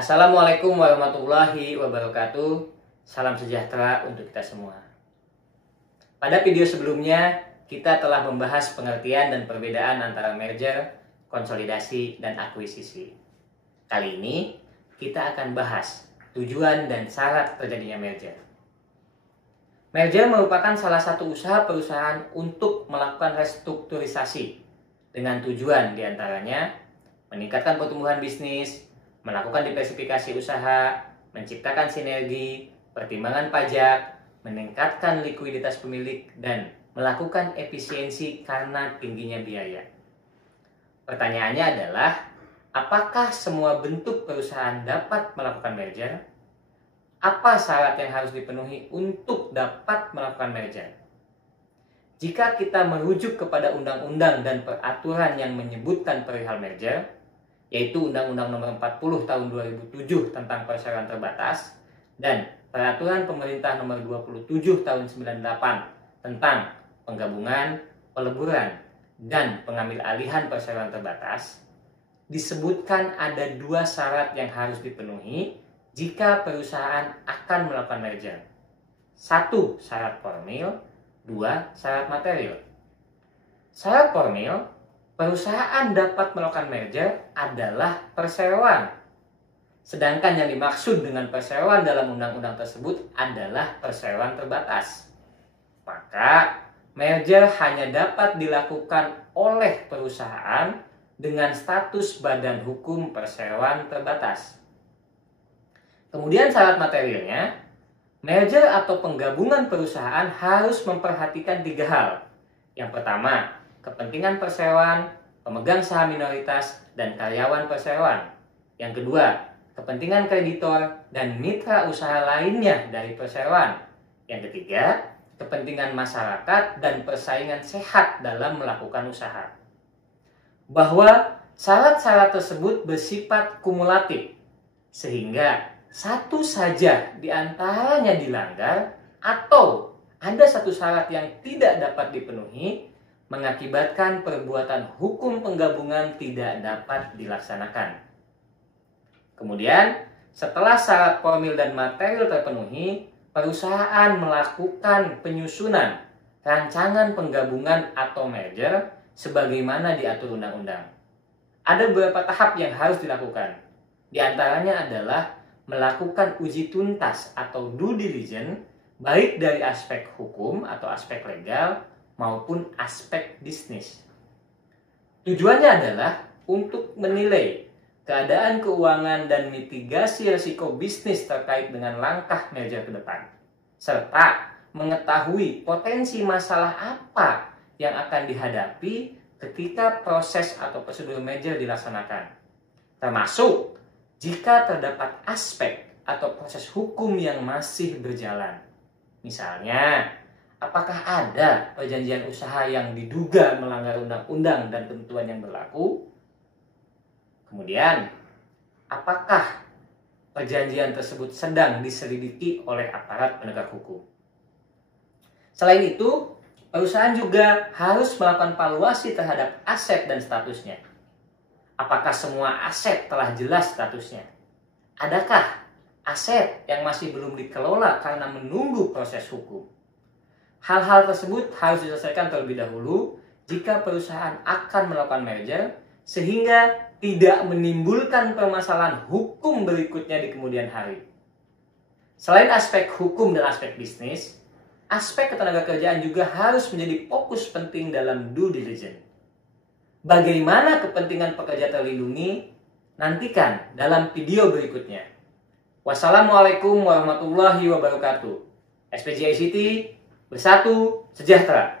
Assalamualaikum warahmatullahi wabarakatuh. Salam sejahtera untuk kita semua. Pada video sebelumnya, kita telah membahas pengertian dan perbedaan antara merger, konsolidasi, dan akuisisi. Kali ini, kita akan bahas tujuan dan syarat terjadinya merger. Merger merupakan salah satu usaha perusahaan untuk melakukan restrukturisasi dengan tujuan diantaranya meningkatkan pertumbuhan bisnis, melakukan diversifikasi usaha, menciptakan sinergi, pertimbangan pajak, meningkatkan likuiditas pemilik, dan melakukan efisiensi karena tingginya biaya. Pertanyaannya adalah, apakah semua bentuk perusahaan dapat melakukan merger? Apa syarat yang harus dipenuhi untuk dapat melakukan merger? Jika kita merujuk kepada undang-undang dan peraturan yang menyebutkan perihal merger, yaitu Undang-Undang Nomor 40 Tahun 2007 tentang perseroan terbatas dan Peraturan Pemerintah Nomor 27 Tahun 98 tentang penggabungan, peleburan, dan pengambil alihan perseroan terbatas, disebutkan ada dua syarat yang harus dipenuhi jika perusahaan akan melakukan merger. Satu, syarat formil. Dua, syarat material. Syarat formil, perusahaan dapat melakukan merger adalah perseroan. Sedangkan yang dimaksud dengan perseroan dalam undang-undang tersebut adalah perseroan terbatas. Maka, merger hanya dapat dilakukan oleh perusahaan dengan status badan hukum perseroan terbatas. Kemudian syarat materialnya, merger atau penggabungan perusahaan harus memperhatikan tiga hal. Yang pertama, kepentingan perseroan, pemegang saham minoritas, dan karyawan perseroan. Yang kedua, kepentingan kreditor dan mitra usaha lainnya dari perseroan. Yang ketiga, kepentingan masyarakat dan persaingan sehat dalam melakukan usaha. Bahwa syarat-syarat tersebut bersifat kumulatif, sehingga satu saja di antaranya dilanggar atau ada satu syarat yang tidak dapat dipenuhi, mengakibatkan perbuatan hukum penggabungan tidak dapat dilaksanakan. Kemudian, setelah syarat formil dan material terpenuhi, perusahaan melakukan penyusunan rancangan penggabungan atau merger sebagaimana diatur undang-undang. Ada beberapa tahap yang harus dilakukan. Di antaranya adalah melakukan uji tuntas atau due diligence baik dari aspek hukum atau aspek legal maupun aspek bisnis. Tujuannya adalah untuk menilai keadaan keuangan dan mitigasi risiko bisnis terkait dengan langkah merger ke depan, serta mengetahui potensi masalah apa yang akan dihadapi ketika proses atau prosedur merger dilaksanakan, termasuk jika terdapat aspek atau proses hukum yang masih berjalan. Misalnya, apakah ada perjanjian usaha yang diduga melanggar undang-undang dan ketentuan yang berlaku? Kemudian, apakah perjanjian tersebut sedang diselidiki oleh aparat penegak hukum? Selain itu, perusahaan juga harus melakukan valuasi terhadap aset dan statusnya. Apakah semua aset telah jelas statusnya? Adakah aset yang masih belum dikelola karena menunggu proses hukum? Hal-hal tersebut harus diselesaikan terlebih dahulu jika perusahaan akan melakukan merger sehingga tidak menimbulkan permasalahan hukum berikutnya di kemudian hari. Selain aspek hukum dan aspek bisnis, aspek ketenagakerjaan juga harus menjadi fokus penting dalam due diligence. Bagaimana kepentingan pekerja terlindungi? Nantikan dalam video berikutnya. Wassalamualaikum warahmatullahi wabarakatuh. SPJ ICT bersatu sejahtera.